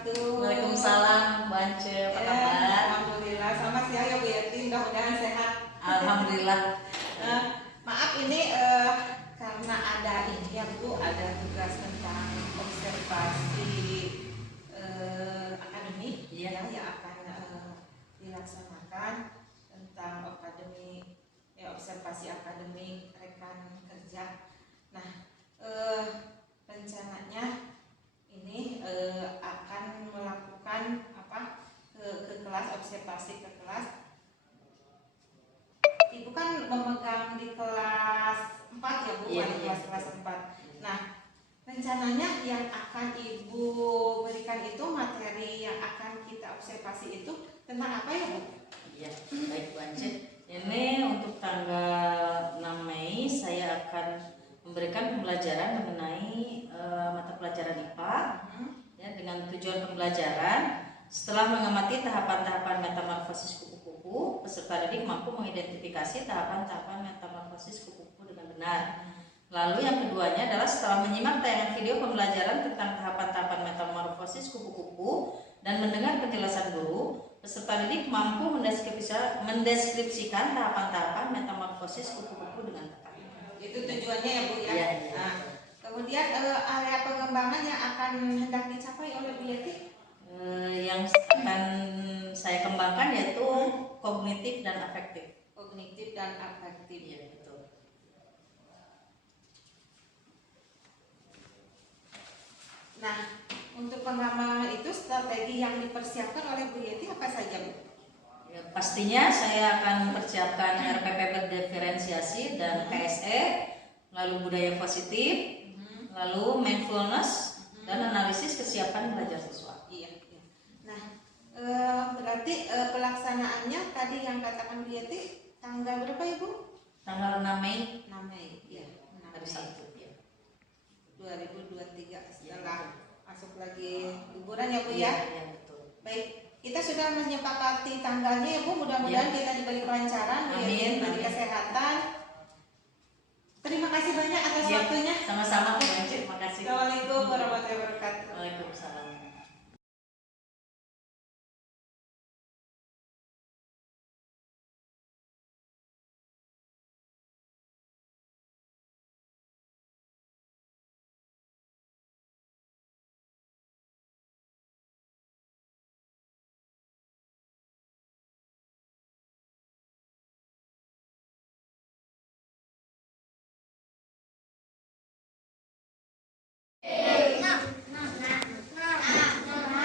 wabarakatuh. Waalaikumsalam, Bu Ance, apa kabar? Alhamdulillah, selamat siang ya Bu Yati, mudah-mudahan sehat. Alhamdulillah. Maaf ini karena ada ini ya Bu, ada tugas tentang observasi akademik ya yang akan dilaksanakan tentang observasi akademik rekan kerja. Nah, rencananya ini akan melakukan ke kelas, observasi ke kelas. Ibu kan memegang di kelas 4 ya Bu, kelas 4. Nah, rencananya yang akan Ibu berikan itu materi yang akan kita observasi itu tentang apa ya Bu? Iya, baik Bu Ance. Ini untuk tanggal 6 Mei saya akan memberikan pembelajaran mengenai mata pelajaran IPA ya, dengan tujuan pembelajaran setelah mengamati tahapan-tahapan metamorfosis kupu-kupu, peserta didik mampu mengidentifikasi tahapan-tahapan metamorfosis kupu-kupu dengan benar. Lalu yang keduanya adalah setelah menyimak tayangan video pembelajaran tentang tahapan-tahapan metamorfosis kupu-kupu dan mendengar penjelasan guru, peserta didik mampu mendeskripsikan tahapan-tahapan metamorfosis kupu-kupu dengan tepat. Itu tujuannya ya Bu ya. Ya. Nah, kemudian area pengembangan yang akan hendak dicapai oleh Bu Yati? Yang akan saya kembangkan yaitu kognitif dan afektif. Kognitif dan afektif. Iya, betul. Nah, untuk pengembangan itu strategi yang dipersiapkan oleh Bu Yati apa saja Bu? Ya, pastinya saya akan mempersiapkan RPP berdiferensiasi dan PSE, lalu budaya positif, lalu mindfulness dan analisis kesiapan belajar siswa. Iya. Nah, berarti pelaksanaannya tadi yang katakan Bu Yati tanggal berapa ya Bu? Tanggal 6 Mei. 6 Mei. Iya, Hari Sabtu ya. 2023 setelah masuk lagi liburan ya Bu Iya, ya. iya betul. Baik, kita sudah menyepakati tanggalnya ya Bu. Mudah-mudahan kita diberi kelancaran, Bu Yati, diberi kesehatan. Terima kasih banyak atas waktunya. Sama-sama Bu Ance, terima kasih. Assalamualaikum warahmatullahi wabarakatuh. Waalaikumsalam.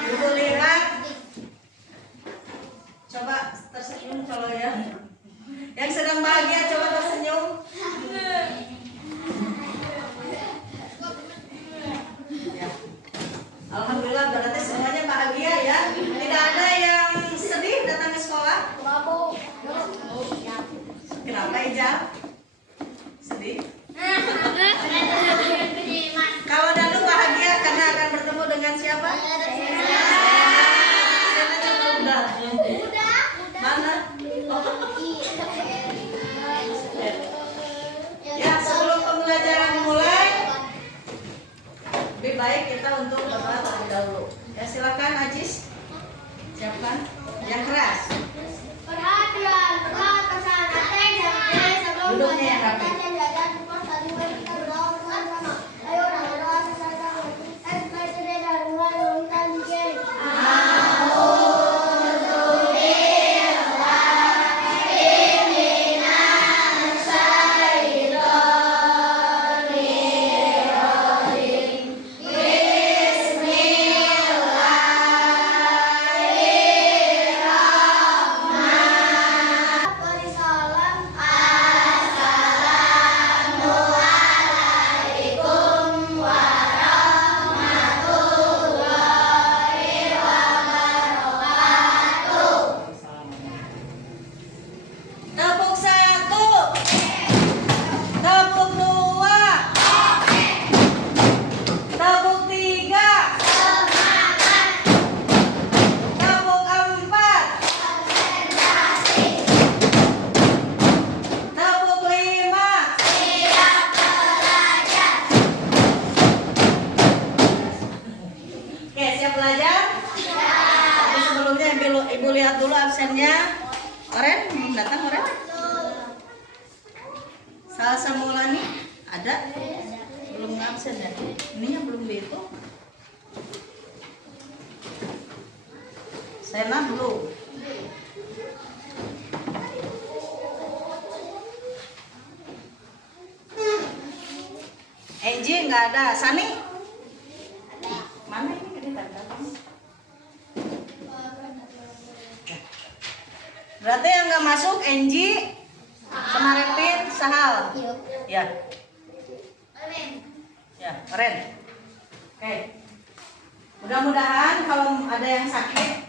Ibu lihat, coba tersenyum kalau ya. Yang sedang bahagia coba tersenyum. Ya. Alhamdulillah berarti semuanya bahagia ya. Tidak ada yang sedih datang ke sekolah. Kenapa Ijal? Sedih? Kalau Danu bahagia karena akan bertemu dengan siapa? Udah. Mana? Ya, sebelum pembelajaran dimulai, lebih baik kita untuk berdoa terlebih dahulu. Ya, silakan Ajis. Siapkan yang keras. Duduknya yang rapi. Tepuk 1, tepuk 2, tepuk 3, tepuk 4, tepuk 5. Oke, siap belajar? Ibu lihat dulu absennya. Oren, datang Oren? Salsa Maulani ada? Belum absen ya? Ininya belum dihitung. Sena belum. Angie nggak ada. Sani? Mana ini ditanda? Berarti yang nggak masuk Angie sama Repin, Sahal. Ya. Ya, Ren. Oke. Mudah-mudahan kalau ada yang sakit,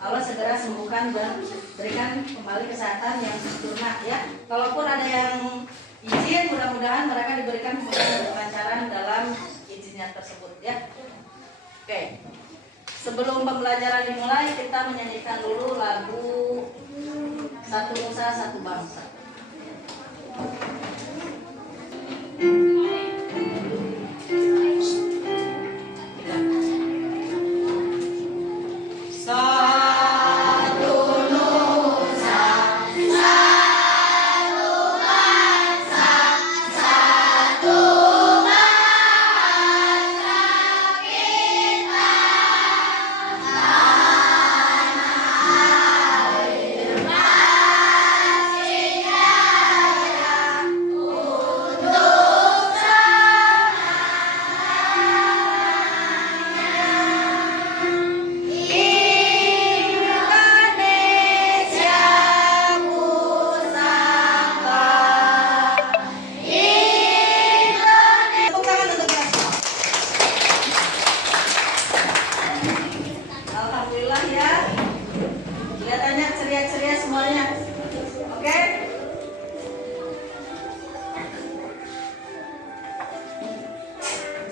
Allah segera sembuhkan dan berikan kembali kesehatan yang sempurna ya. Kalaupun ada yang izin, mudah-mudahan mereka diberikan kelancaran dalam izinnya tersebut ya. Oke. Sebelum pembelajaran dimulai, kita menyanyikan dulu lagu Satu Nusa Satu Bangsa.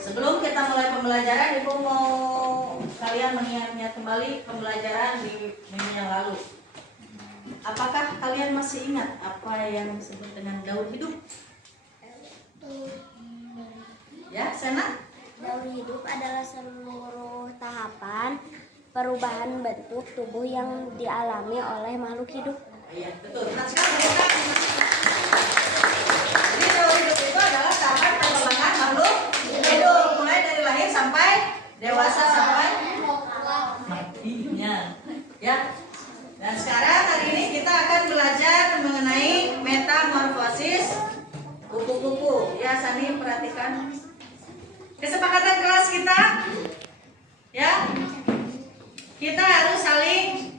Sebelum kita mulai pembelajaran, Ibu mau kalian mengingat-ingat kembali pembelajaran di minggu yang lalu. Apakah kalian masih ingat apa yang disebut dengan daur hidup? Ya, Sena? Daur hidup adalah seluruh tahapan perubahan bentuk tubuh yang dialami oleh makhluk hidup. Iya, betul. Nah, sekarang kita jadi daur hidup itu adalah tahapan perkembangan makhluk hidup, mulai dari lahir sampai dewasa sampai matinya. Ya. Dan sekarang hari ini kita akan belajar mengenai metamorfosis kupu-kupu. Ya, Sani perhatikan. Kesepakatan kelas kita, ya, kita harus saling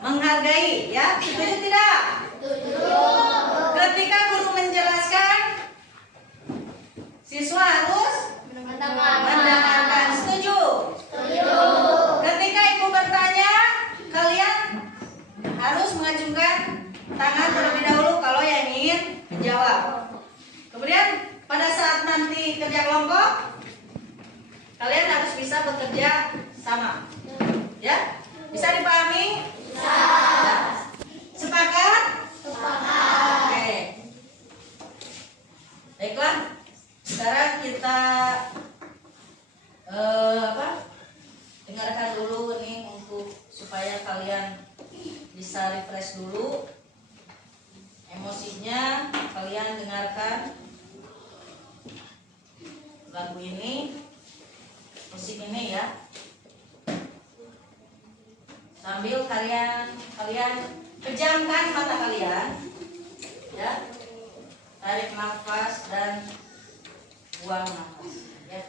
menghargai, ya. Setuju tidak? Setuju. Ketika guru menjelaskan, siswa harus mendengarkan. Setuju? Setuju. Ketika ibu bertanya, kalian harus mengacungkan tangan terlebih dahulu kalau yang ingin menjawab. Kemudian pada saat nanti kerja kelompok, kalian harus bisa bekerja sama. Ya? Bisa dipahami? Bisa. Sepakat? Sepakat. Oke. Baiklah. Sekarang kita dengarkan dulu nih untuk supaya kalian bisa refresh dulu emosinya. Kalian dengarkan lagu ini, musik ini ya. Sambil kalian pejamkan mata kalian, ya. Tarik nafas dan buang nafas, ya.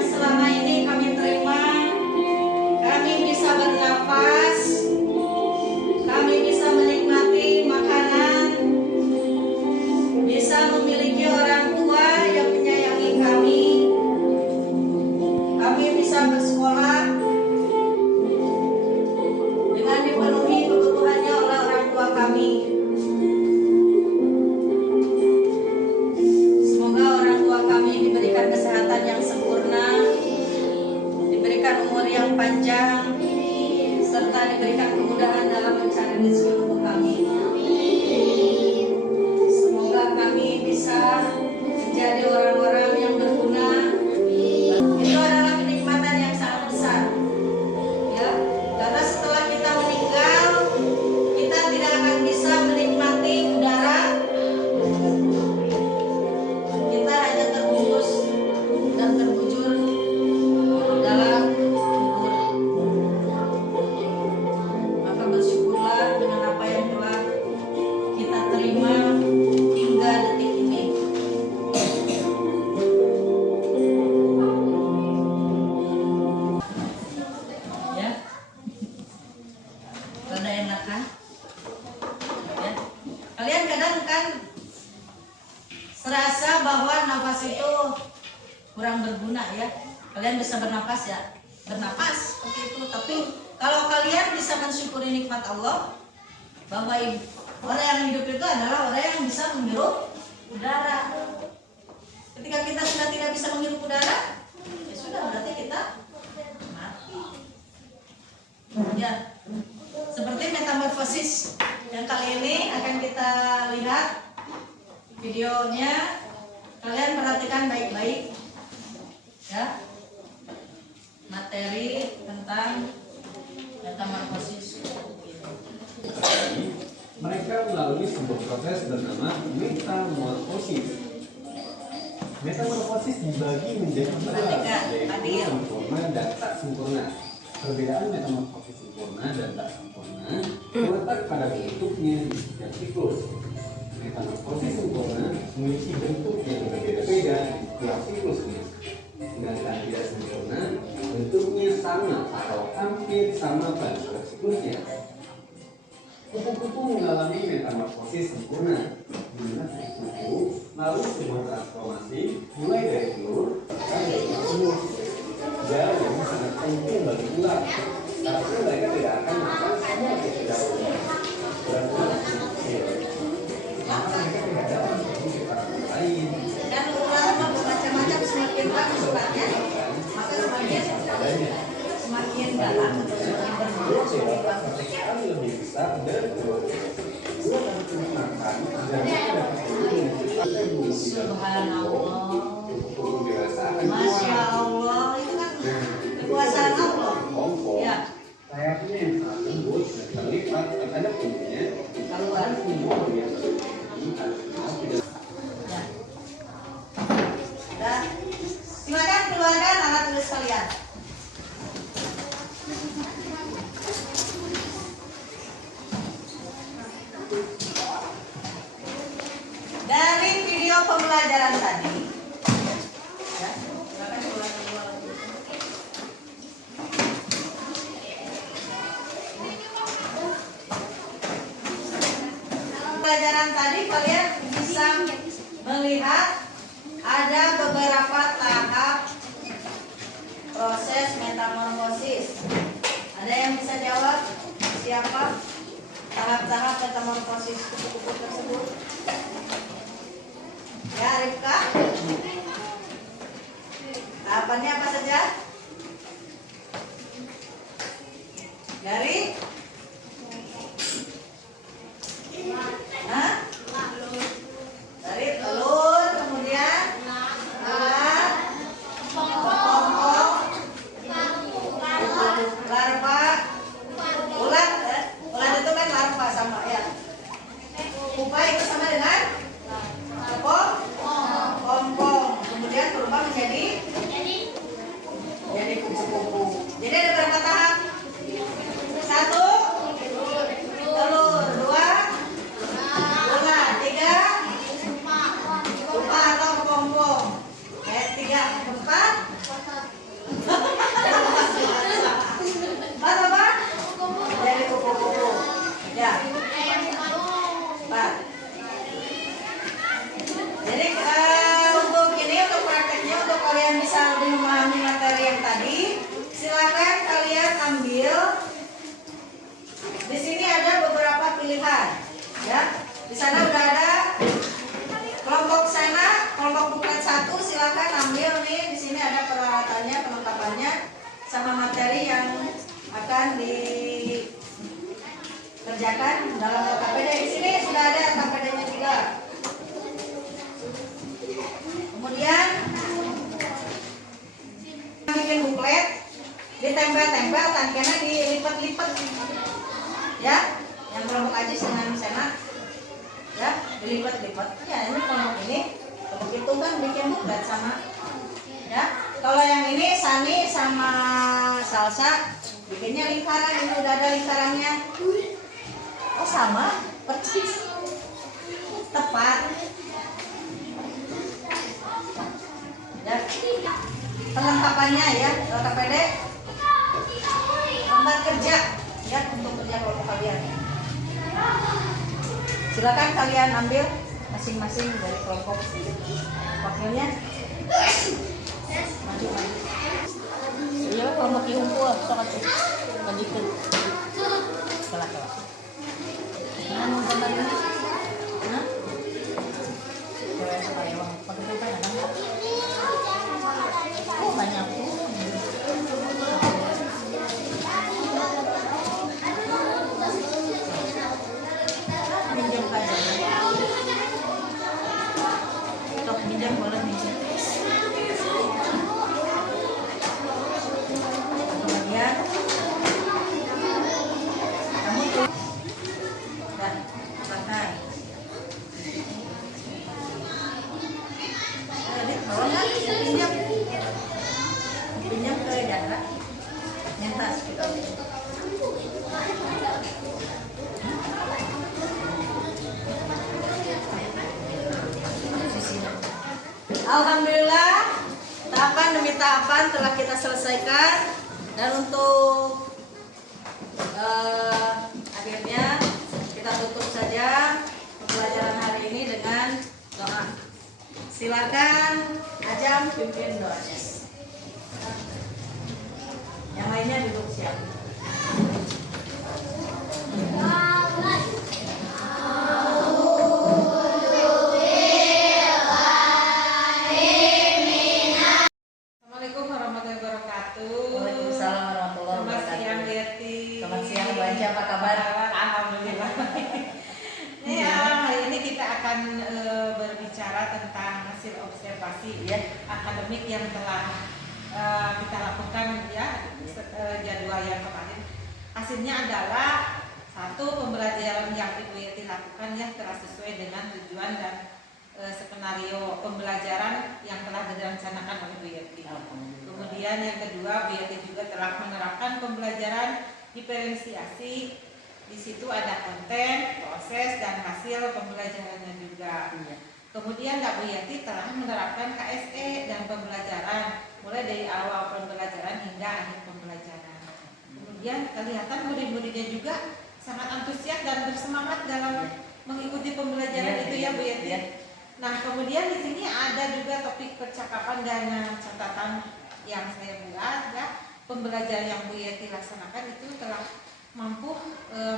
Selama diberikan umur yang panjang serta diberikan kemudahan dalam mencari rezeki untuk kami. Semoga kami bisa menjadi orang-orang yang berguna. Itu adalah kenikmatan yang sangat besar, ya. Karena setelah kita meninggal, kita tidak akan bisa menikmati udara. Kita hanya terbungkus dan terbujur dalam kubur. Maka bersyukurlah dengan apa yang telah kita terima hingga detik ini. Ya, rada enak kan? Ya, kalian kadang kan serasa bahwa nafas itu kurang berguna ya. Kalian bisa bernapas ya, bernapas seperti itu. Tapi kalau kalian bisa mensyukuri nikmat Allah, bahwa orang yang hidup itu adalah orang yang bisa menghirup udara. Ketika kita sudah tidak bisa menghirup udara, ya sudah, berarti kita mati. Ya, seperti metamorfosis yang kali ini akan kita lihat videonya. Kalian perhatikan baik-baik ya, materi tentang metamorfosis. Mereka melalui sebuah proses bernama metamorfosis. Metamorfosis dibagi menjadi dua, yaitu sempurna dan tak sempurna. Perbedaan metamorfosis sempurna dan tak sempurna terletak pada bentuknya dan siklus. Metamorfosis sempurna memiliki bentuk yang berbeda-beda di setiap siklusnya, sedangkan tidak sempurna bentuknya sama atau hampir sama pada setiap siklusnya. Kupu-kupu mengalami metamorfosis sempurna, di mana kupu-kupu melalui sebuah transformasi mulai dari telur sampai telur. Dan ini sangat penting bagi ular, karena mereka tidak akan makan semua kecil daunnya. Berat-berat kecil, maka mereka tidak dapat menjadi kepada lain. Dan ular bermacam-macam, semakin bagus ularnya, maka semakin galak atau semakin berburu, semakin bagus. Sekali lebih besar dari telur. Dua kali kena makan dan tidak perlu Subhanallah, kupu-kupu dirasakan Masya Allah, itu kan kekuasaan Allah. Ya, sayapnya yang sangat lembut dan terlipat terhadap tubuhnya. Kalau ada semua yang ya. Dan silakan keluarkan alat tulis kalian. Dari video pembelajaran tadi, ya, silakan keluarkan dua alat tulis. Pelajaran tadi kalian bisa melihat ada beberapa tahap proses metamorfosis. Ada yang bisa jawab? Siapa? Tahap-tahap metamorfosis kupu-kupu tersebut. Ya, Rifka. Tahapannya apa saja? Dari? Hah? Dari telur, kemudian ulat, pongpong, larva, ulat itu kan larva sama ya. Pupa itu sama dengan pongpong, kemudian berubah menjadi kupu-kupu. Jadi ada berapa tahap? sama materi yang akan dikerjakan dalam LKPD. Di sini sudah ada LKPD-nya juga. Kemudian bikin buklet, ditempel-tempel, tangkena dilipat-lipat, ya. Yang kelompok Ajis dengan Sena, ya, dilipat-lipat. Ya, ini kelompok itu kan bikin buklet sama, ya. Kalau yang ini Sani sama Salsa bikinnya lingkaran, ini udah ada lingkarannya. Oh sama, persis, tepat. Ya, perlengkapannya ya, LKPD, lembar kerja ya untuk kerja kelompok kalian. Silakan kalian ambil masing-masing dari kelompok wakilnya. Maju. Iya, kelompok diumpul, sok atuh. Lanjutkeun. Kala-kala. Nah, gambar ini. Hah? Cewek saparewang. Pakai pulpen ada enggak? Oh, banyak tuh. Minjam aja. Tok minjam boleh minjam. Kemudian kamu tuh dan selesai. Jadi kalau nggak pinjam ke Dara, nyentas gitu. Alhamdulillah, tahapan demi tahapan telah kita selesaikan, dan untuk akhirnya kita tutup saja pembelajaran hari ini dengan doa. Silakan Ajam pimpin doanya. Yang lainnya duduk siap. Assalamualaikum warahmatullahi wabarakatuh. Waalaikumsalam warahmatullahi Selamat wabarakatuh. siang Betty. Selamat siang Bu Anja, apa kabar? Alhamdulillah. Ya, hari ini kita akan berbicara tentang hasil observasi Ya. akademik yang telah kita lakukan ya jadwal yang kemarin. Hasilnya adalah satu, pembelajaran yang Ibu Yeti lakukan ya telah sesuai dengan tujuan dan skenario pembelajaran yang telah direncanakan oleh Bu Yeti. Kemudian yang kedua, Bu Yeti juga telah menerapkan pembelajaran diferensiasi. Di situ ada konten, proses, dan hasil pembelajarannya juga. Kemudian Bu Yeti telah menerapkan KSE dan pembelajaran mulai dari awal pembelajaran hingga akhir pembelajaran. Kemudian kelihatan murid-muridnya juga sangat antusias dan bersemangat dalam mengikuti pembelajaran itu ya Bu Yeti. Nah, kemudian di sini ada juga topik percakapan dan catatan yang saya buat ya. Pembelajaran yang Bu Yeti laksanakan itu telah mampu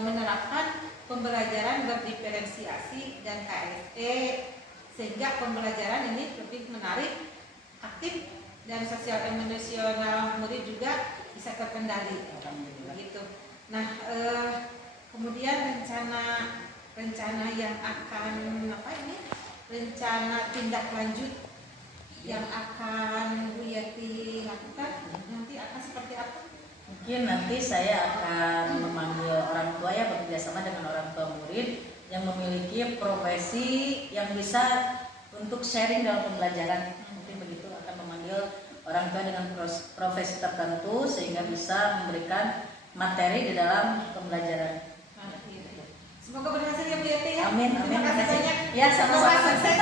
menerapkan pembelajaran berdiferensiasi dan KSE sehingga pembelajaran ini lebih menarik, aktif, dan sosial emosional murid juga bisa terkendali. Begitu. Nah, kemudian rencana yang akan rencana tindak lanjut yang akan Bu Yeti lakukan nanti akan seperti apa? Mungkin nanti saya akan memanggil orang tua ya, bekerjasama dengan orang tua murid yang memiliki profesi yang bisa untuk sharing dalam pembelajaran. Mungkin begitu, akan memanggil orang tua dengan profesi tertentu sehingga bisa memberikan materi di dalam pembelajaran. Semoga berhasil ya Bu Yeti ya. Amin, amin. Terima kasih banyak. Ya, sama-sama. Semoga sukses.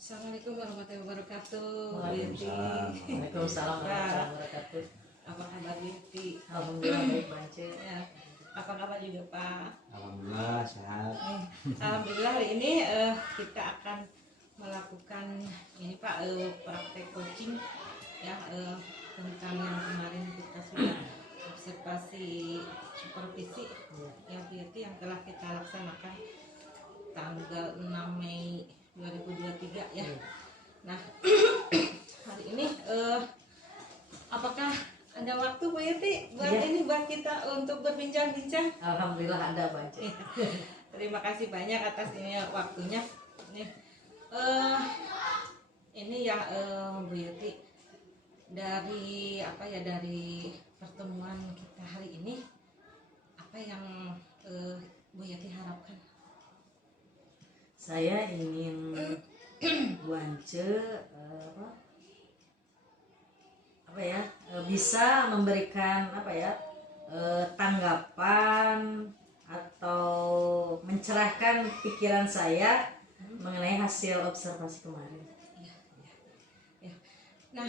Assalamualaikum warahmatullahi wabarakatuh. Waalaikumsalam warahmatullahi wabarakatuh. Apa kabar Yeti? Alhamdulillah baik Bance. Ya. Apa kabar juga Pak? Alhamdulillah sehat. Alhamdulillah hari ini kita akan melakukan ini Pak praktek coaching ya tentang yang kemarin kita sudah observasi supervisi yang Bu Yeti yang telah kita laksanakan tanggal 6 Mei 2023 ya. Nah, hari ini apakah ada waktu Bu Yeti buat ini buat kita untuk berbincang-bincang? Alhamdulillah ada Bang. Terima kasih banyak atas ini waktunya. Ini ya Bu Yeti, dari dari pertemuan kita hari ini, apa yang Bu Yeti harapkan? Saya ingin Bu Ance bisa memberikan tanggapan atau mencerahkan pikiran saya mengenai hasil observasi kemarin. Ya. Nah,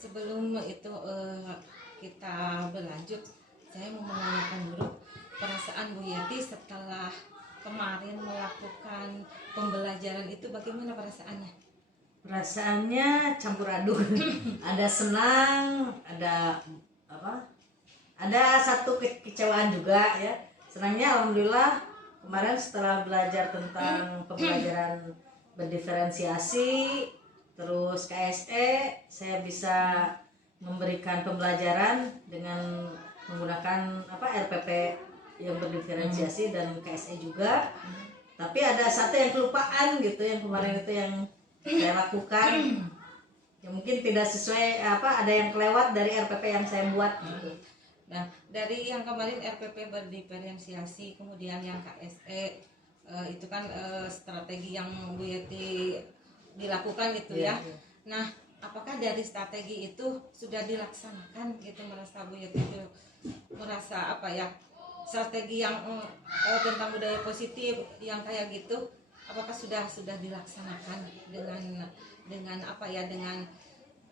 sebelum itu kita berlanjut, saya mau menanyakan dulu perasaan Bu Yeti setelah kemarin melakukan pembelajaran itu, bagaimana perasaannya? Perasaannya campur aduk. Ada senang, ada satu kekecewaan juga ya. Senangnya alhamdulillah kemarin setelah belajar tentang pembelajaran berdiferensiasi terus KSE, saya bisa memberikan pembelajaran dengan menggunakan RPP yang berdiferensiasi dan KSE juga. Tapi ada satu yang kelupaan gitu, yang kemarin itu yang saya lakukan, ya mungkin tidak sesuai ada yang kelewat dari RPP yang saya buat gitu. Nah, dari yang kemarin RPP berdiferensiasi, kemudian yang KSE itu kan strategi yang Bu Yeti dilakukan gitu ya. Nah, apakah dari strategi itu sudah dilaksanakan gitu, merasa Bu Yeti itu merasa strategi yang tentang budaya positif yang kayak gitu, apakah sudah dilaksanakan dengan dengan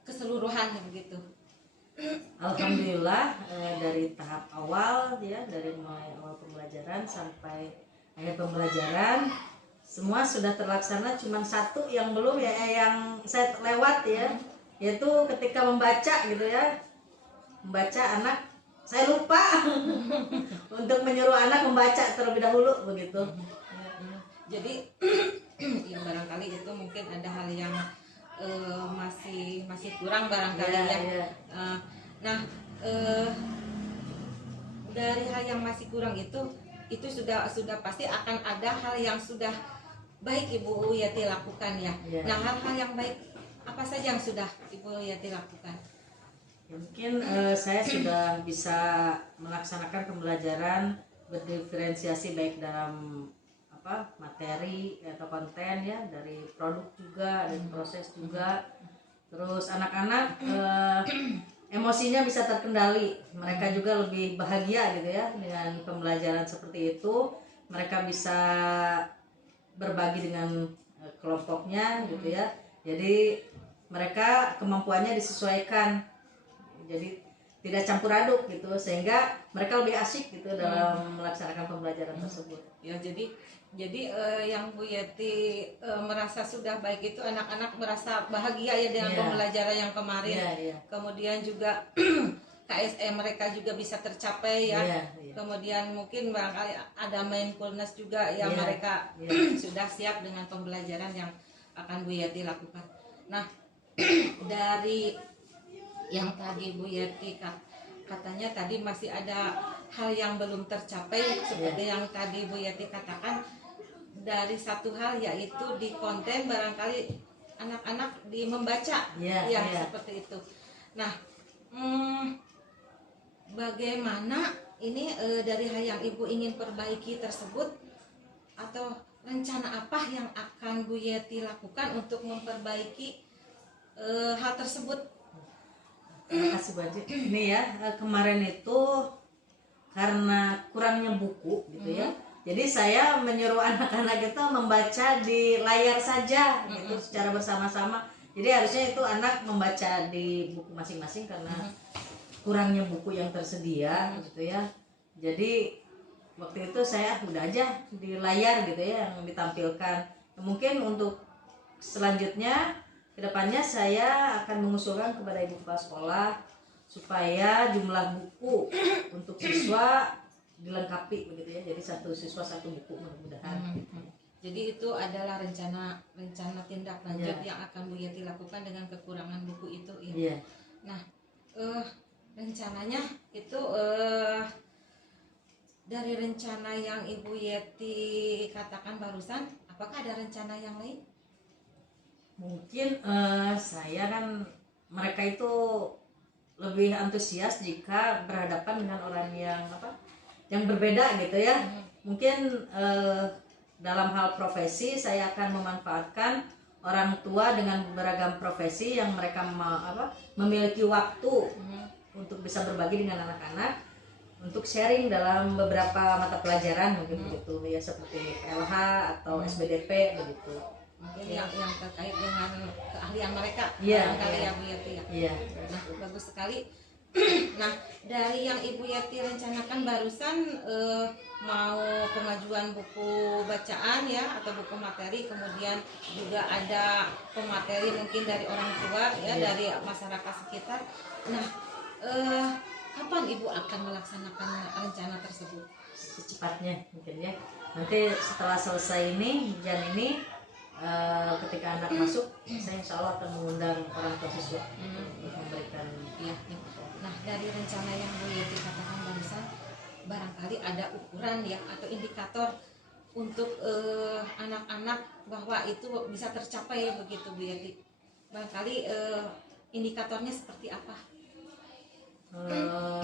keseluruhan begitu? Alhamdulillah dari tahap awal ya, dari mulai awal pembelajaran sampai akhir pembelajaran semua sudah terlaksana. Cuman satu yang belum yang saya lewat ya, yaitu ketika membaca gitu ya, membaca anak saya lupa untuk menyuruh anak membaca terlebih dahulu begitu. Jadi ya barangkali itu mungkin ada hal yang masih kurang barangkali ya. Nah, dari hal yang masih kurang itu sudah pasti akan ada hal yang sudah baik Ibu Yeti lakukan ya. Nah, hal-hal yang baik apa saja yang sudah Ibu Yeti lakukan? Mungkin saya sudah bisa melaksanakan pembelajaran berdiferensiasi baik dalam materi atau konten ya, dari produk juga, dari proses juga. Terus anak-anak emosinya bisa terkendali, mereka juga lebih bahagia gitu ya dengan pembelajaran seperti itu. Mereka bisa berbagi dengan kelompoknya gitu ya, jadi mereka kemampuannya disesuaikan, jadi tidak campur aduk gitu, sehingga mereka lebih asik gitu dalam melaksanakan pembelajaran tersebut. Ya, jadi yang Bu Yeti merasa sudah baik itu anak-anak merasa bahagia ya dengan pembelajaran yang kemarin. Kemudian juga KSE mereka juga bisa tercapai ya. Kemudian mungkin barangkali ada mindfulness juga ya, mereka sudah siap dengan pembelajaran yang akan Bu Yeti lakukan. Nah, dari yang tadi Bu Yeti katanya tadi masih ada hal yang belum tercapai, seperti yang tadi Bu Yeti katakan, dari satu hal yaitu di konten barangkali anak-anak membaca seperti itu. Nah, bagaimana ini dari hal yang Ibu ingin perbaiki tersebut, atau rencana apa yang akan Bu Yeti lakukan untuk memperbaiki hal tersebut? Terima kasih Bu Anci. Ini ya, kemarin itu karena kurangnya buku gitu ya, jadi saya menyuruh anak-anak itu membaca di layar saja gitu, secara bersama-sama. Jadi harusnya itu anak membaca di buku masing-masing karena kurangnya buku yang tersedia gitu ya. Jadi waktu itu saya udah aja di layar gitu ya yang ditampilkan. Mungkin untuk selanjutnya kedepannya saya akan mengusulkan kepada ibu kepala sekolah supaya jumlah buku untuk siswa dilengkapi begitu ya. Jadi satu siswa satu buku mudah-mudahan. Jadi itu adalah rencana tindak lanjut Iya. yang akan Bu Yeti lakukan dengan kekurangan buku itu ya. Iya. Nah, rencananya itu dari rencana yang Ibu Yeti katakan barusan, apakah ada rencana yang lain? Mungkin saya kan mereka itu lebih antusias jika berhadapan dengan orang yang yang berbeda gitu ya. Mungkin dalam hal profesi saya akan memanfaatkan orang tua dengan beragam profesi yang mereka memiliki waktu untuk bisa berbagi dengan anak-anak untuk sharing dalam beberapa mata pelajaran mungkin begitu ya, seperti PLH atau SBDP begitu. Mungkin yang terkait dengan keahlian mereka. Iya, barangkali iya. ya Bu Yeti ya. Iya. Nah, bagus sekali. Nah, dari yang Ibu Yati rencanakan barusan mau pengajuan buku bacaan ya atau buku materi, kemudian juga ada pemateri mungkin dari orang tua ya, dari masyarakat sekitar. Nah, kapan Ibu akan melaksanakan rencana tersebut? Secepatnya mungkin ya. Nanti setelah selesai ini ujian ini, ketika anak masuk, saya insya Allah akan mengundang orang tua siswa untuk memberikan. Ya. Nah, dari rencana yang Bu Yeti katakan barusan, barangkali ada ukuran ya atau indikator untuk anak-anak bahwa itu bisa tercapai begitu Bu Yeti. Barangkali indikatornya seperti apa?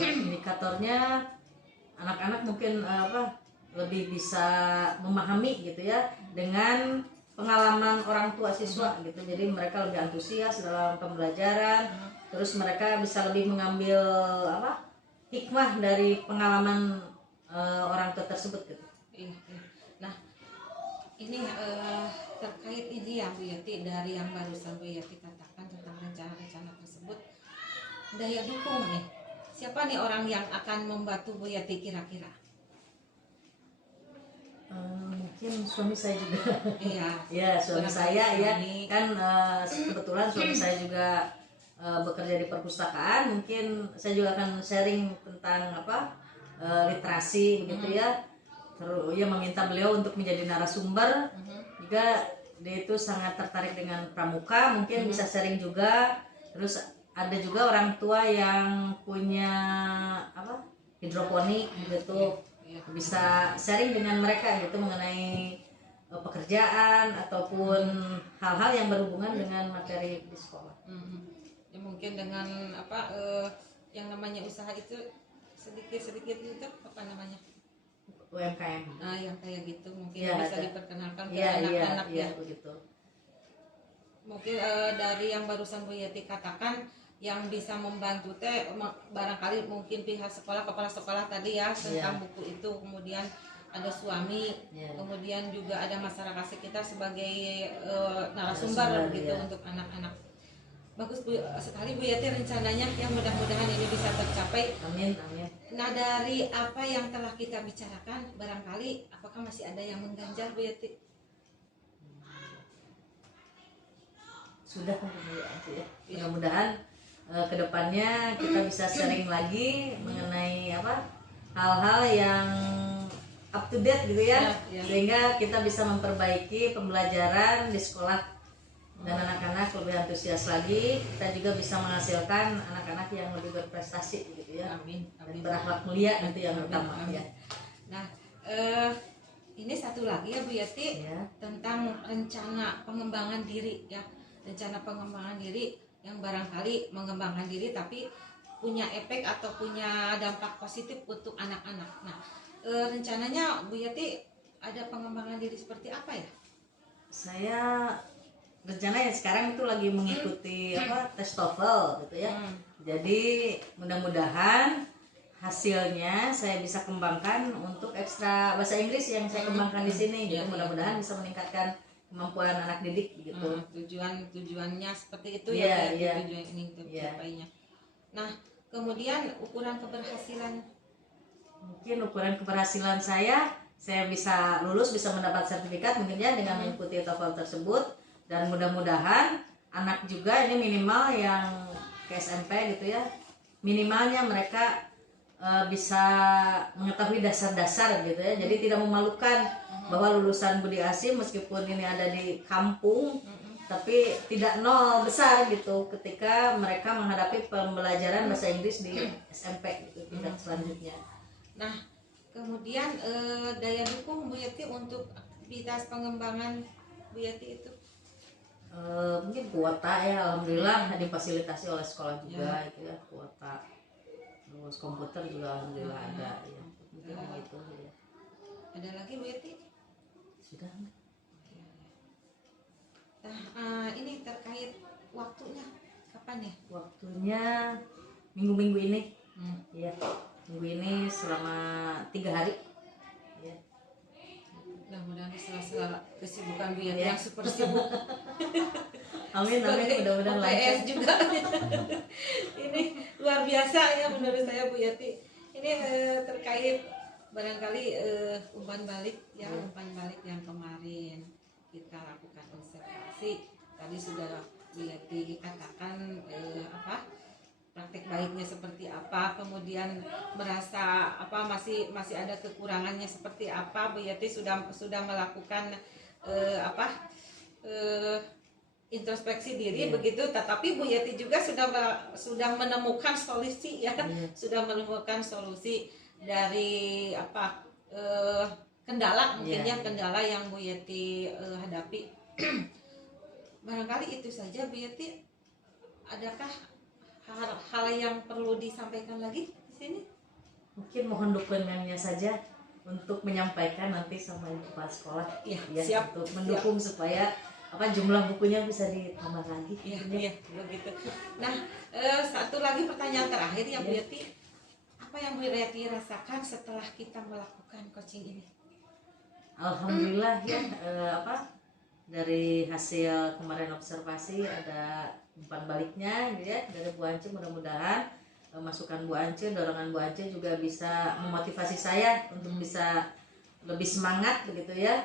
Indikatornya anak-anak mungkin lebih bisa memahami gitu ya dengan pengalaman orang tua siswa gitu. Jadi mereka lebih antusias dalam pembelajaran, terus mereka bisa lebih mengambil hikmah dari pengalaman orang tua tersebut gitu. Iya. Nah, ini terkait ini ya Bu Yeti, dari yang barusan Bu Yeti katakan tentang rencana-rencana tersebut, daya dukung nih. Siapa nih orang yang akan membantu Bu Yeti kira-kira? Mungkin suami saya juga. Iya. Ya, suami saya ya kan kebetulan suami saya juga bekerja di perpustakaan. Mungkin saya juga akan sharing tentang literasi begitu ya. Terus ya meminta beliau untuk menjadi narasumber. Jika dia itu sangat tertarik dengan pramuka, mungkin bisa sharing juga. Terus ada juga orang tua yang punya hidroponik gitu, bisa sharing dengan mereka gitu mengenai pekerjaan ataupun hal-hal yang berhubungan dengan materi di sekolah. Ya, mungkin dengan yang namanya usaha itu sedikit itu apa namanya? UMKM. Nah, yang kayak gitu mungkin Ya, bisa ada. diperkenalkan ke Iya, anak-anak iya, ya. begitu. Mungkin dari yang barusan Bu Yeti katakan, yang bisa membantu barangkali mungkin pihak sekolah, kepala sekolah tadi ya tentang buku itu, kemudian ada suami, kemudian juga ada masyarakat sekitar sebagai narasumber gitu untuk anak-anak. Bagus sekali Bu Yeti rencananya, yang mudah-mudahan ini bisa tercapai. Amin, amin. Nah, dari apa yang telah kita bicarakan, barangkali apakah masih ada yang mengganjal Bu Yeti? Sudah ya. Mudah-mudahan kedepannya kita bisa sharing lagi mengenai hal-hal yang up to date gitu ya, sehingga kita bisa memperbaiki pembelajaran di sekolah dan anak-anak lebih antusias lagi. Kita juga bisa menghasilkan anak-anak yang lebih berprestasi gitu ya. Amin. Dan berakhlak mulia itu yang utama ya. Nah, ini satu lagi ya Bu Yeti, tentang rencana pengembangan diri ya. Rencana pengembangan diri yang barangkali mengembangkan diri tapi punya efek atau punya dampak positif untuk anak-anak. Nah, rencananya Bu Yeti ada pengembangan diri seperti apa ya? Saya rencana sekarang itu lagi mengikuti tes TOEFL gitu ya. Jadi mudah-mudahan hasilnya saya bisa kembangkan untuk ekstra bahasa Inggris yang saya kembangkan di sini. Jadi mudah-mudahan bisa meningkatkan kemampuan anak didik gitu. Tujuannya seperti itu ya, tujuan ini tercapainya. Nah, kemudian ukuran keberhasilan. Mungkin ukuran keberhasilan saya bisa lulus, bisa mendapat sertifikat mungkin ya dengan mengikuti TOEFL tersebut, dan mudah-mudahan anak juga ini minimal yang ke SMP gitu ya, minimalnya mereka bisa mengetahui dasar-dasar gitu ya. Jadi tidak memalukan bahwa lulusan Budi Asih meskipun ini ada di kampung tapi tidak nol besar gitu ketika mereka menghadapi pembelajaran bahasa Inggris di SMP gitu, tingkat selanjutnya. Nah, kemudian daya dukung Bu Yeti untuk aktivitas pengembangan Bu Yeti itu? Mungkin kuota ya, alhamdulillah difasilitasi oleh sekolah juga itu ya, kuota. Terus komputer juga alhamdulillah ada ya. Mungkin gitu ya. Ada lagi Bu Yeti? Sudah. Nah, ini terkait waktunya kapan ya? Waktunya minggu-minggu ini. Ya, minggu ini selama 3 hari. Ya. Mudah-mudahan sela-sela kesibukan Bu Yeti yang super sibuk. Amin, mudah-mudahan OPS lancar. juga. Ini luar biasa ya menurut saya Bu Yati. Ini terkait barangkali umpan balik ya, umpan balik yang kemarin kita lakukan observasi. Tadi sudah Bu Yati katakan praktek baiknya seperti apa, kemudian merasa masih ada kekurangannya seperti apa. Bu Yati sudah melakukan introspeksi diri begitu, tetapi Bu Yati juga sudah menemukan solusi ya, sudah menemukan solusi dari kendala mungkin ya, kendala yang Bu Yati hadapi. Barangkali itu saja Bu Yati. Adakah hal yang perlu disampaikan lagi di sini? Mungkin mohon dukungannya saja untuk menyampaikan nanti sama ibu kepala sekolah ya, siap untuk mendukung supaya jumlah bukunya bisa ditambah lagi. Iya, begitu. Nah, satu lagi pertanyaan terakhir ya Bu Yati. Apa yang Bu Yati rasakan setelah kita melakukan coaching ini? Alhamdulillah ya, dari hasil kemarin observasi ada umpan baliknya gitu ya dari Bu Ance. Mudah-mudahan masukan Bu Ance, dorongan Bu Ance juga bisa memotivasi saya untuk bisa lebih semangat begitu ya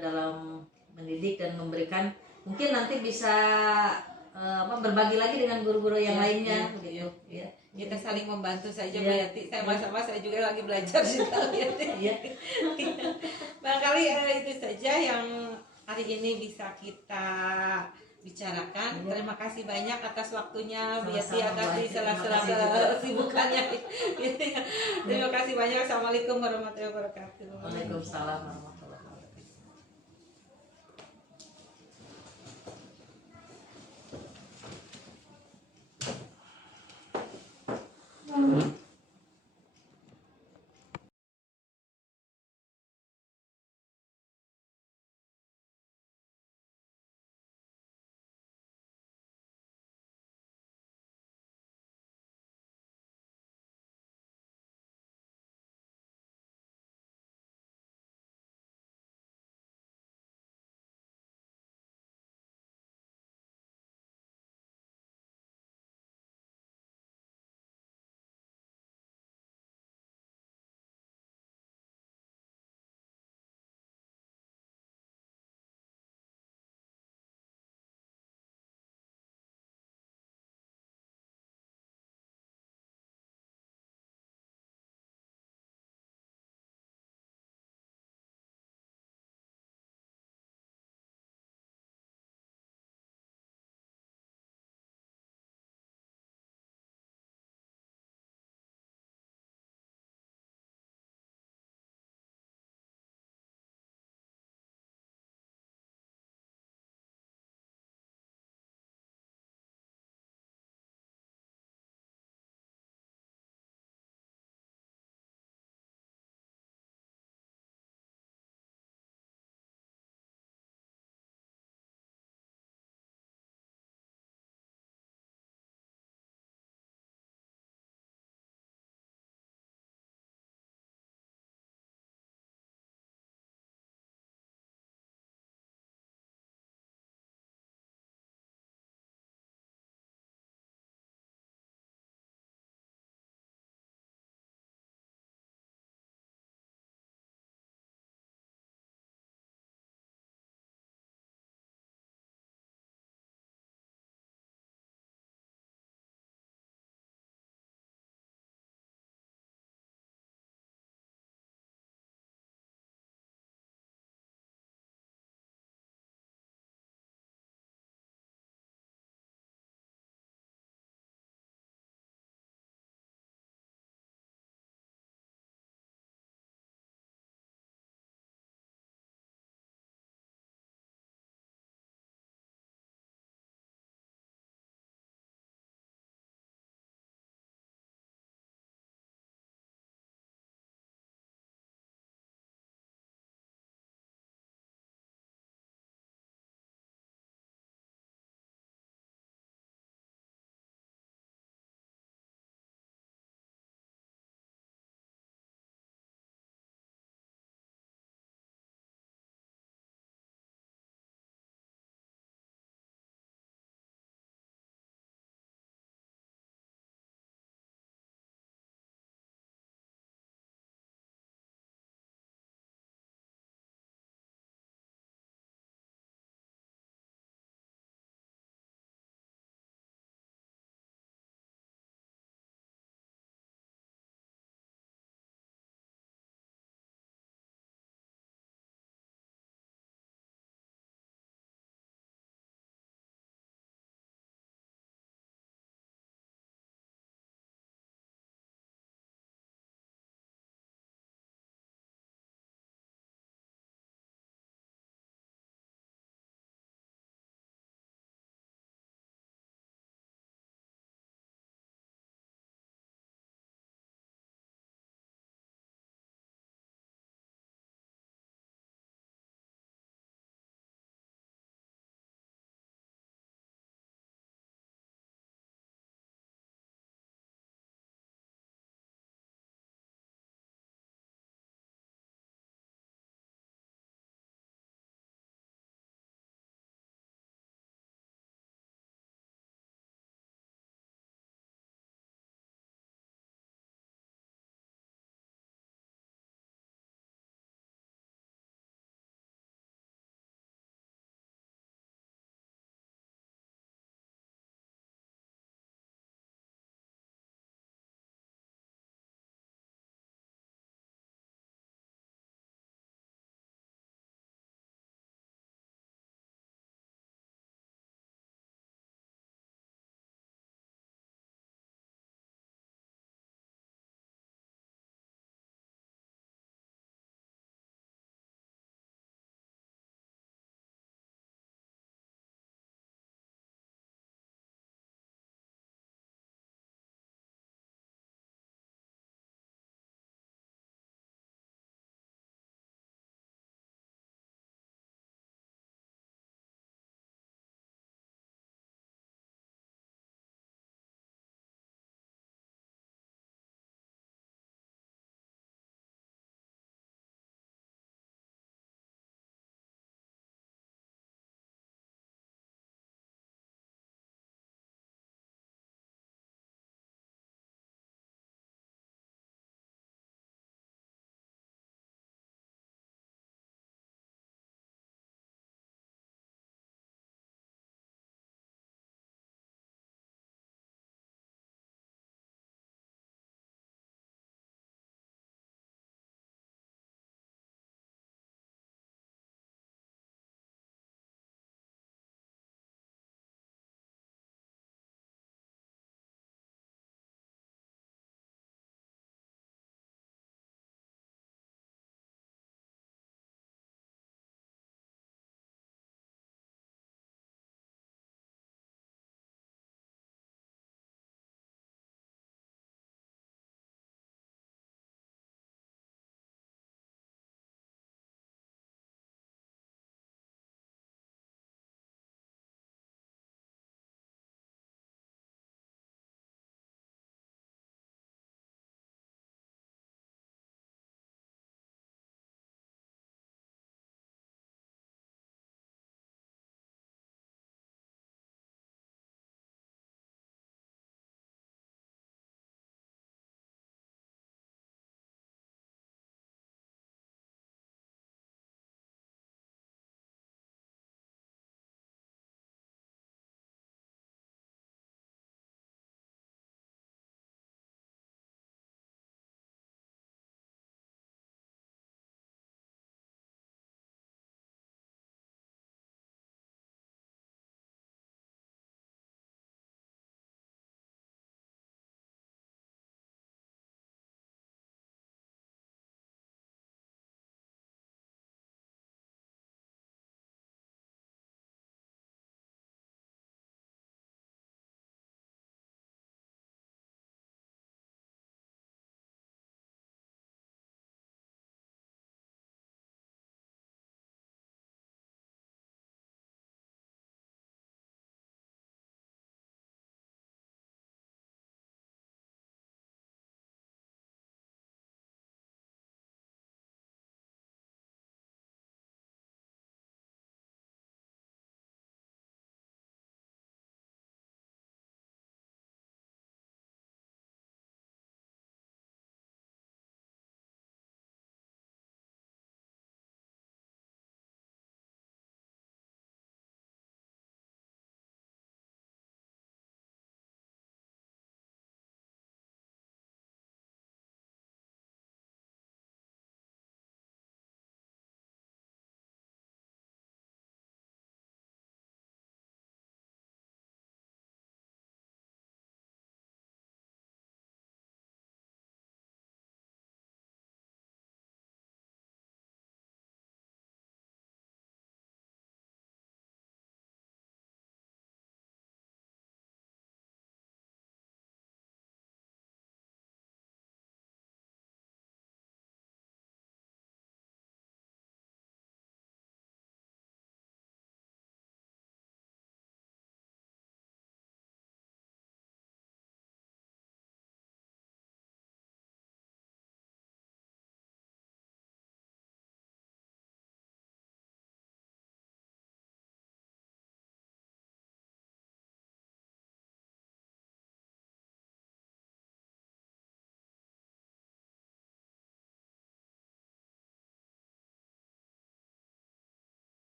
dalam mendidik dan memberikan, mungkin nanti bisa berbagi lagi dengan guru-guru yang lainnya begitu ya. Kita saling membantu saja Bu Yati. Sama-sama saya juga lagi belajar juga Bu Yati. Barangkali itu saja yang hari ini bisa kita bicarakan. Terima kasih banyak atas waktunya Bu Yati, atas sela-sela kesibukannya. Terima kasih banyak. Assalamualaikum warahmatullahi wabarakatuh. Waalaikumsalam warahmatullahi wabarakatuh.